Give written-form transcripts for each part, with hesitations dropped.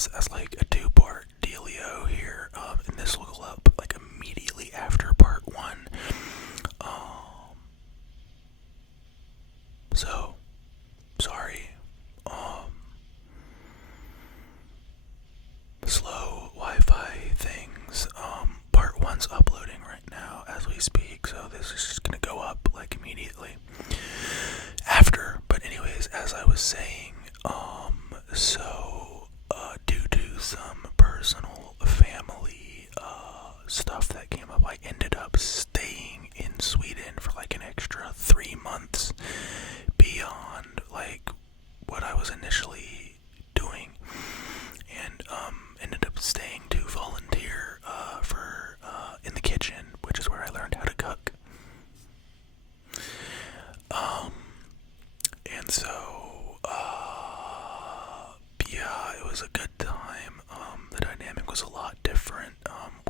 this as like a two-part dealio here, and this will go up like immediately after part one. So sorry. Slow Wi-Fi things. Part one's uploading right now as we speak, so this is just gonna go up like immediately after. But anyways, as I was saying, due to some personal family stuff that came up, I ended up staying in Sweden for like an extra 3 months beyond like what I was initially doing, and ended up staying to volunteer for in the kitchen, which is where I learned how to cook. And so yeah, it was a good time. The dynamic was a lot different.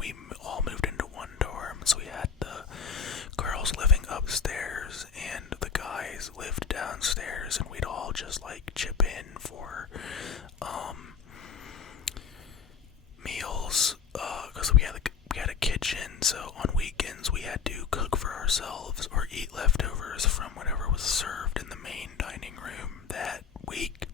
We all moved into one dorm, so we had the girls living upstairs and the guys lived downstairs, and we'd all just like chip in for meals, because we had a kitchen, so on weekends we had to cook for ourselves or eat leftovers from whatever was served in the main dining room that week.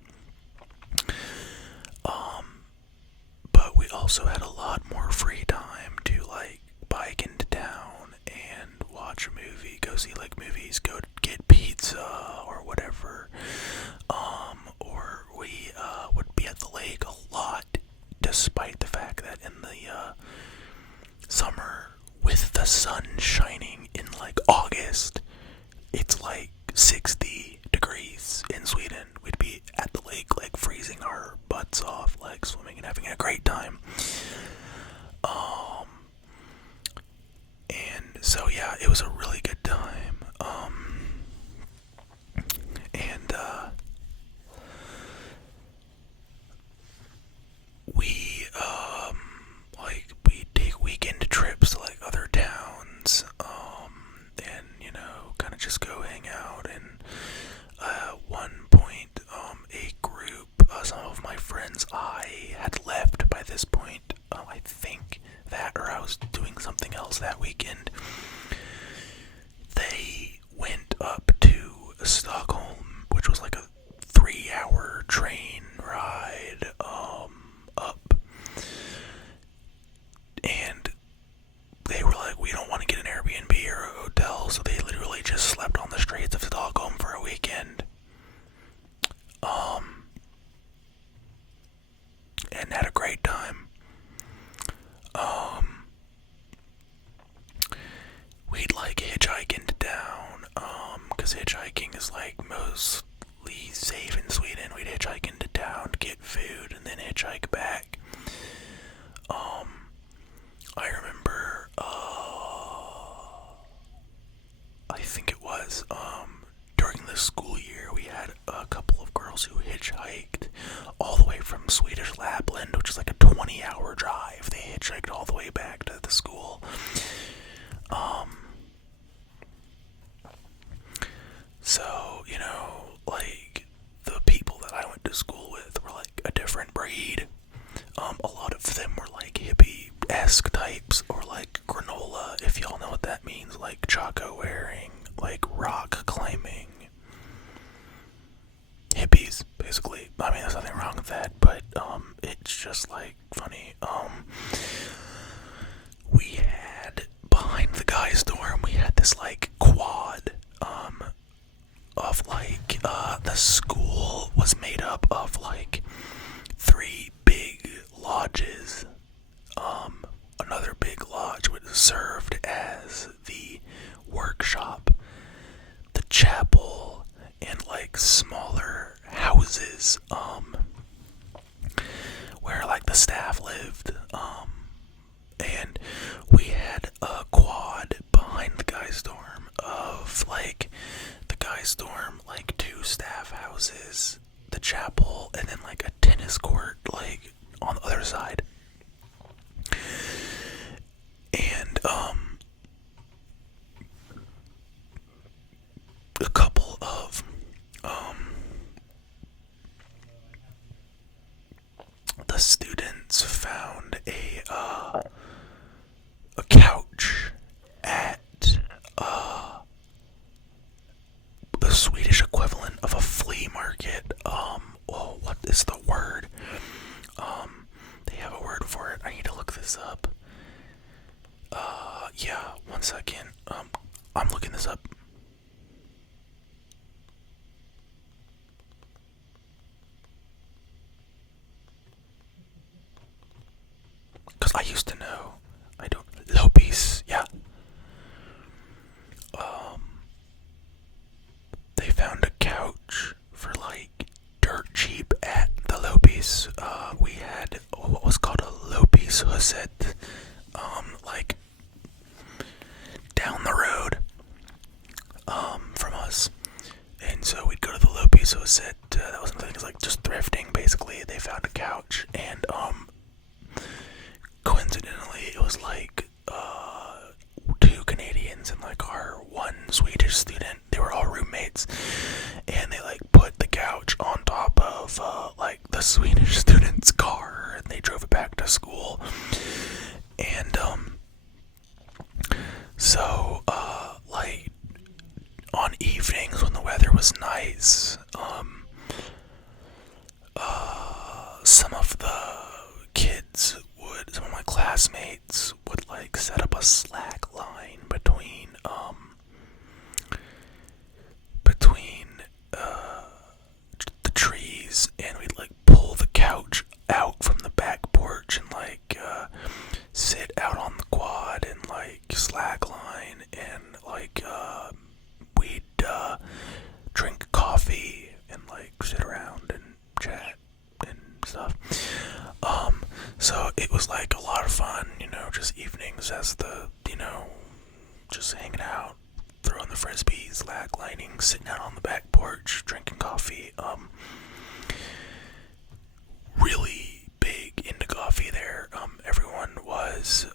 But we also had a lot more free time to like bike into town and watch a movie, go see like movies, go get pizza or whatever. Or we would be at the lake a lot, despite the fact that in the summer, with the sun shining in like August, it's like 60 degrees in Sweden. We'd be at the lake like freezing our butts off, like swimming and having a great time. And so yeah, it was a really good time. And we take weekend trips to like other towns, and you know, kind of just go hang out. And one point, a group, some of my friends, I had left by this point. I think that, or I was doing something else that weekend. They went up to Stockholm, which was like a 3-hour train ride up, and they were like, we don't want to get an Airbnb or a hotel, so they literally just slept on the streets of Stockholm for a weekend, and had a great time. We'd like hitchhike into town, because hitchhiking is like mostly safe in Sweden. We'd hitchhike into town to get food and then hitchhike back. I remember, I think it was, during the school year, we had a couple of girls who hitchhiked all the way from Swedish Lapland, which is like a 20-hour drive. They hitchhiked all the way back to the school. So, you know, like, the people that I went to school with were like a different breed. A lot of them were like hippie-esque types, or like granola, if y'all know what that means, like Chaco wearing, like rock climbing hippies, basically. I mean, there's nothing wrong with that, but it's just like funny. We had, behind the guys' dorm, we had this like quad, of like, the school was made up of like 3 big lodges. Another big lodge which served as the workshop, the chapel, and like smaller houses, where like the staff lived. And we had a quad behind the guys' dorm of like the guys' dorm, like 2 staff houses, the chapel, and then like roommates found a couch at the Swedish equivalent of a flea market. What is the word? They have a word for it. I need to look this up. Yeah, 1 second. I'm looking this up. Because I used to know. I don't. Lopis, yeah. They found a couch for like dirt cheap at the Lopis. We had what was called a Lopis Huset, like down the road, from us. And so we'd go to the Lopis Huset. That was something like just thrifting, basically. They found a couch, and coincidentally, it was like two Canadians and like our one Swedish student. They were all roommates, and they like put the couch on top of like the Swedish student's car, and they drove it back to school. And so like on evenings when the weather was nice, some of my classmates would like set up a slack line between the trees, and we'd like pull the couch out from the back porch and like sit out on the quad and like slack line, and like we'd drink coffee and like sit around and chat and stuff. So it was like a lot of fun, just evenings as just hanging out, throwing the frisbee, slack lining, sitting out on the back porch, drinking coffee. Really big into coffee there. Everyone was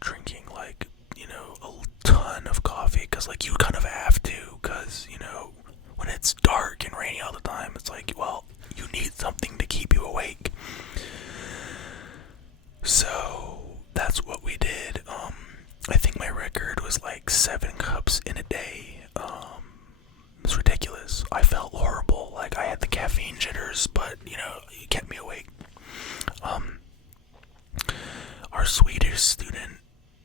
drinking like, a ton of coffee, because like you kind of have to, because, when it's dark and rainy all the time, it's like, well, you need something to keep you awake. So that's what we did. I think my record was like 7 cups in a day. It's ridiculous. I felt horrible. Like I had the caffeine jitters, but it kept me awake. Our Swedish student,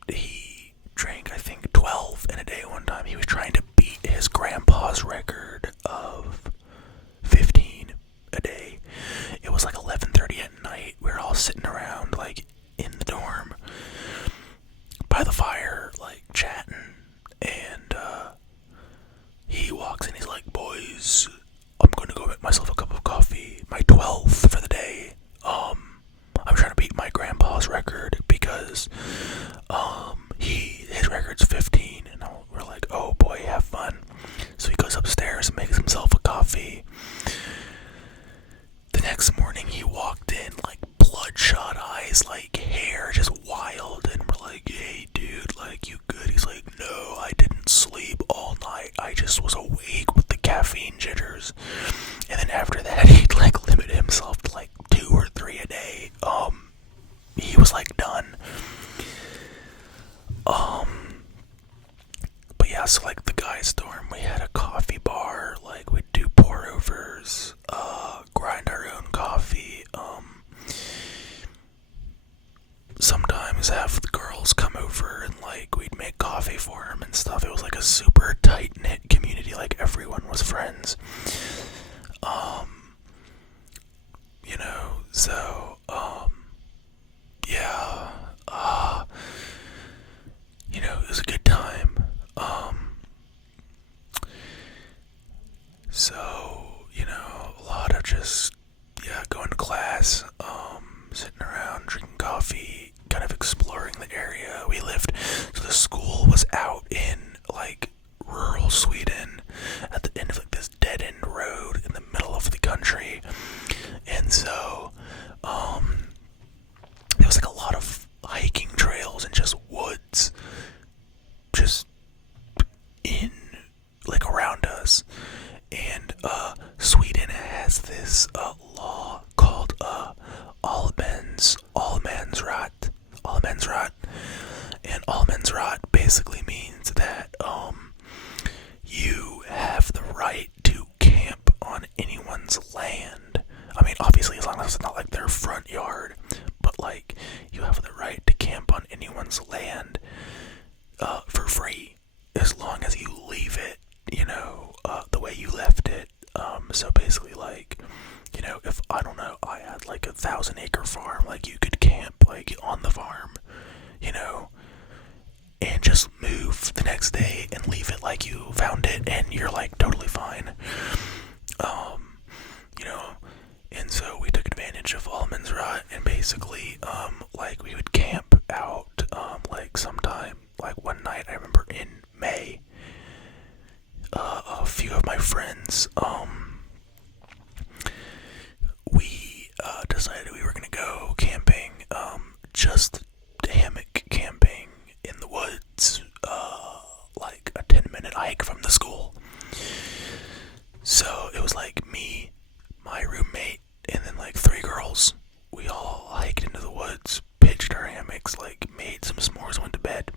he drank I think 12 in a day one time. He was trying to beat his grandpa's record of 15 a day. It was like 11:30 at night. We were all sitting around like in the dorm by the fire, like chatting, and he walks in. He's like, "Boys, I'm going to go make myself a cup of coffee. My 12th for the day. I'm trying to beat my grandpa's record because his record's 15." And we're like, "Oh boy, have fun." So he goes upstairs and makes himself a coffee. The next morning he walked in like bloodshot eyes, like hair just wild, and we're like, "Hey dude, like you good?" He's like, "No, I didn't sleep all night. I just was awake with the caffeine jitters." And then after that he'd like limit himself to like 2 or 3 a day. He was like done. But yeah, so like the guys' dorm, we had a coffee bar. Like we'd do pour overs, grind our own coffee. Sometimes have the girls come over and like we'd make coffee for them and stuff. It was like a super tight knit community. Like everyone was friends. So yeah. It was a good time. So, a lot of just, going to class, sitting around, drinking coffee, kind of exploring the area. So the school was out in, like, rural Sweden, at the end of, like, this dead-end road in the middle of the country. And so, there was, like, a lot of hiking trails and just woods, just in, like, around us. And Sweden has this law called Allemansrätt, basically means that you have the right to camp on anyone's land. I mean, obviously, as long as it's not like their front yard, but like you have the right to camp on anyone's land for free, as long as you leave it, the way you left it. So basically, like, if I don't know, I had like 1,000-acre farm, like you could camp like on the farm, and just move the next day and leave it like you found it, and you're like totally fine. And so we took advantage of Almond's Rot, and basically, like we would camp out, like sometime, like one night, I remember in May, a few of my friends, we decided we were gonna go camping, just hammock camping in the woods, like a 10-minute hike from the school. So it was like me, my roommate, and then like 3 girls. We all hiked into the woods, pitched our hammocks, like made some s'mores, went to bed.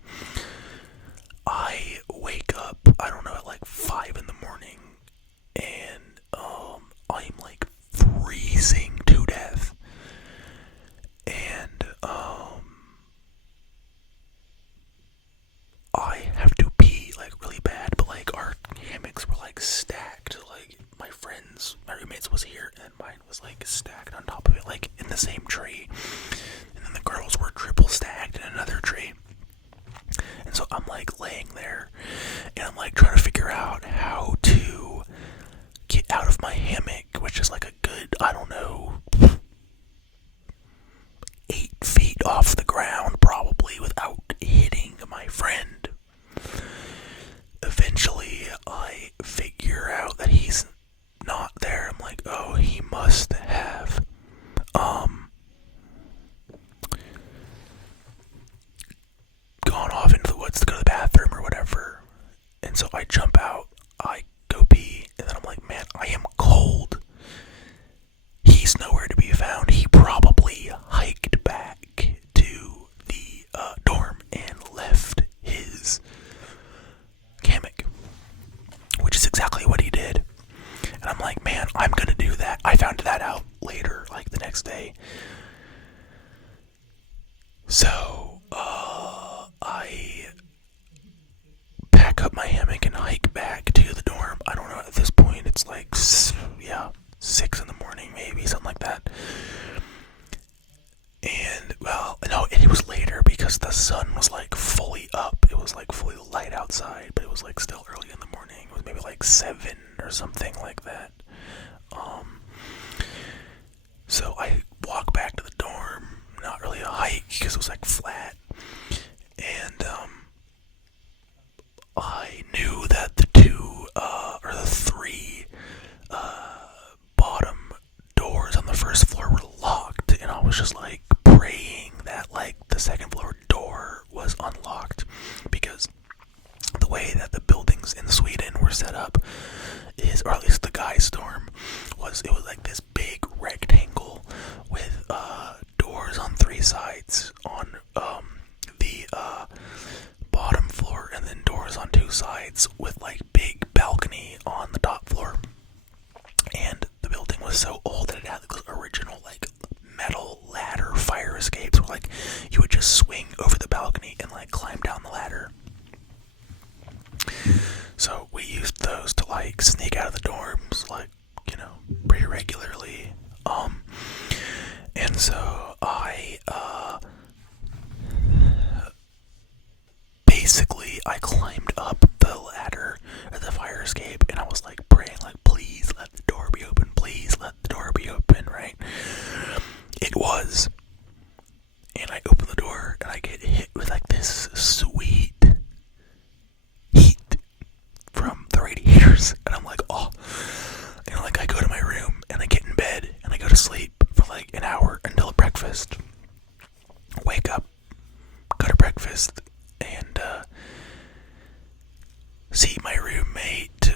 I wake up, I don't know, at like 5 in the morning, and I'm like freezing to death. And I have to pee like really bad, but like our hammocks were like stacked. Like my roommates was here, and mine was like stacked on top of it, like in the same tree. And then the girls were triple stacked in another tree. And so I'm like laying there, and I'm like trying to figure out how to get out of my hammock, which is like a good, I don't know, 8 feet off the ground probably, without hitting my friend. Eventually, I figure out that he's not there. I'm like, oh, he must have, gone off into the woods to go to the bathroom or whatever. And so I jump out, I go pee, and then I'm like, man, I am cold. He's nowhere to be found. He probably hiked back to the dorm and left his hammock, which is exactly what he did. And I'm like, man, I'm gonna do that. I found that out later, like the next day. So, I pack up my hammock and hike back to the dorm. I don't know, at this point it's like, 6 in the morning, maybe, something like that. And, well, no, it was later because the sun was like fully up. It was like fully light outside, but it was like still early in the morning. It was maybe like 7 or something like that. So I walk back to the dorm, not really a hike because it was like flat. And, I knew that the 3 bottom doors on the first floor were locked, and I was just like praying that like the second floor door was unlocked, because the way that the buildings in Sweden were set up is, or at least the guy's dorm was, it was like this big rectangle with doors on 3 sides on the bottom floor, and then doors on 2 sides with like big balcony on the top floor. And the building was so old that it had those original like metal ladder fire escapes where like you would just swing over the balcony and like climb down the ladder. So we used those to like sneak out of the dorms, like, pretty regularly. And so I basically I climbed up the ladder at the fire escape, and I was like praying, like, please let the door be open, please let the door be open, right? It was. And I open the door and I get hit with like this sweet heat from the radiators, and I'm like, oh. Like I go to my room and I get in bed and I go to sleep for like an hour until breakfast. Wake up, go to breakfast, and see my roommate, see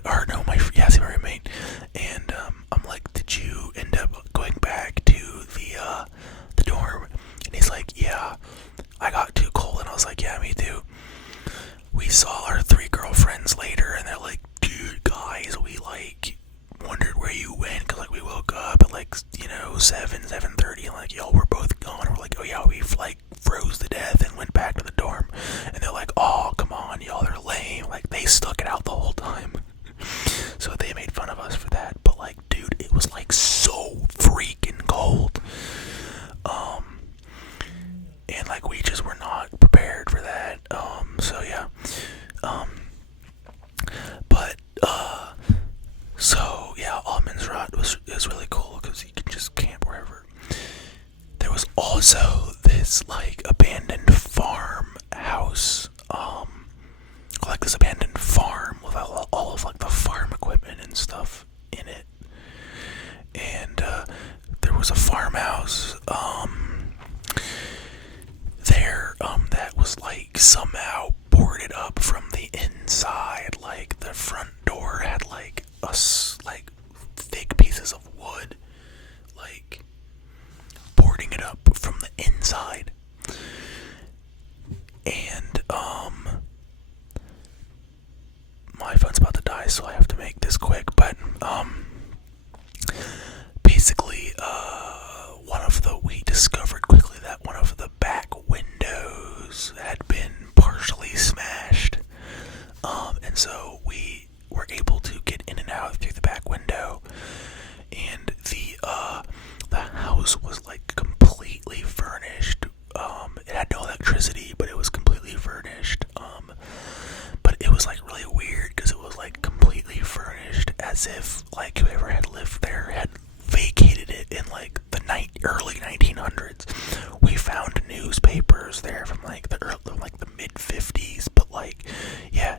my roommate, and I'm like, did you end up going back to the dorm? And he's like, yeah, I got too cold. And I was like, yeah, me too. and like we just were not prepared for that. So yeah. Um, but so yeah, Almondsrot is really cool because you can just camp wherever. There was also this like abandoned farmhouse, like this abandoned farm with all of like the farm equipment and stuff in it. And there was a farmhouse there that was like somehow boarded up from the inside. Like the front door had like like thick pieces of wood, like boarding it up from the inside. And my phone's about to die, so I have to make this quick. But basically, we discovered quickly that one of the back windows had been partially smashed. And so we were able to get in and out through the back window. And the house was like completely furnished. It had no electricity, but it was completely furnished. But it was like really weird because it was like completely furnished as if like whoever had lived there had vacated it in like the early 1900s. We found newspapers there from like the mid 50s, but like yeah,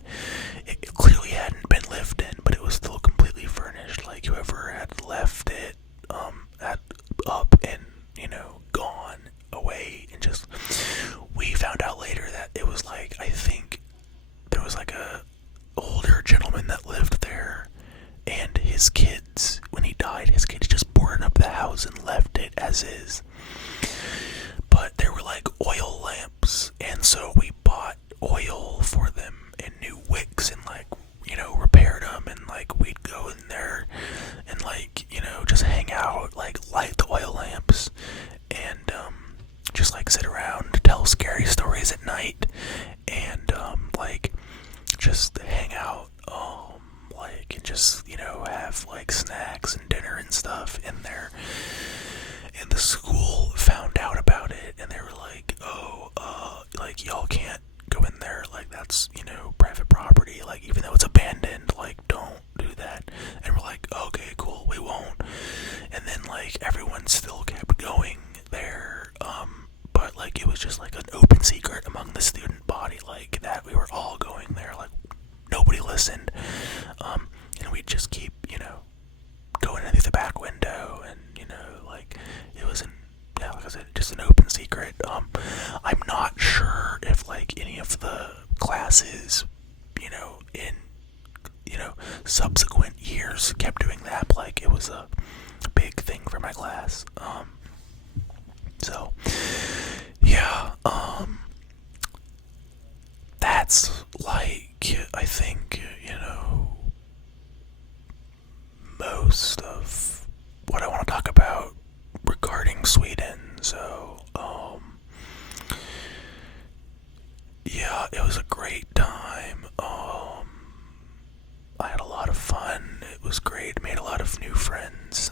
it clearly hadn't been lived in, but it was still completely furnished. Like whoever had left it had up and gone away. And just we found out later that it was like, I think there was like a older gentleman that lived there, and his kids, when he died, his kids just boarded up the house and left it as is. But there were like oil lamps, and so we bought oil for them and new wicks and like repaired them, and like we'd go in there and like just hang out, like light the oil lamps, and just like sit around, tell scary stories at night, and like just hang out, like, and just have like snacks and dinner and stuff in there. And the school found out about it, and they were like, oh, like y'all can't go in there, like that's private property, like even though it's abandoned, like don't do that. And we're like, okay, cool, we won't. And then like everyone still kept going there, but like it was just like an open secret among the student body, like that we were all going there, like nobody listened. And we'd just keep going in through the back window, and like it was like I said, just an open secret. I'm not sure if like any of the classes in subsequent years kept doing that, but like it was a big thing for my class. So yeah, that's like, I think most of what I want to talk about regarding Sweden. So yeah, it was a great time. I had a lot of fun. It was great. Made a lot of new friends.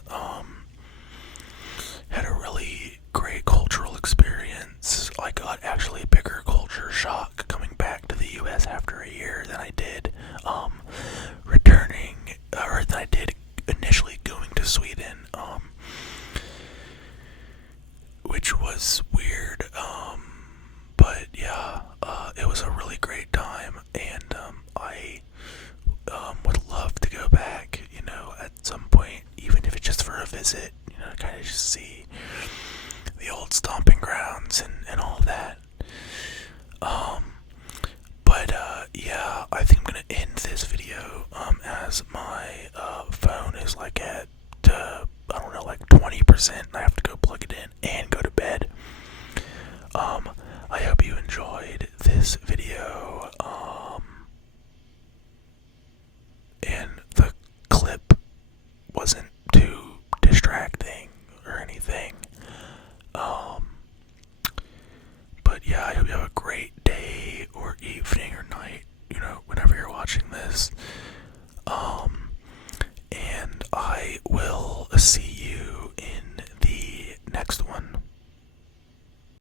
Had a really great cultural experience. I got actually a bigger culture shock coming back to the U.S. after a year than I did returning, or than I did initially going to Sweden, which was weird. But yeah, it was a really great time, and I would love to go back, at some point, even if it's just for a visit, kind of just see the old stomping grounds and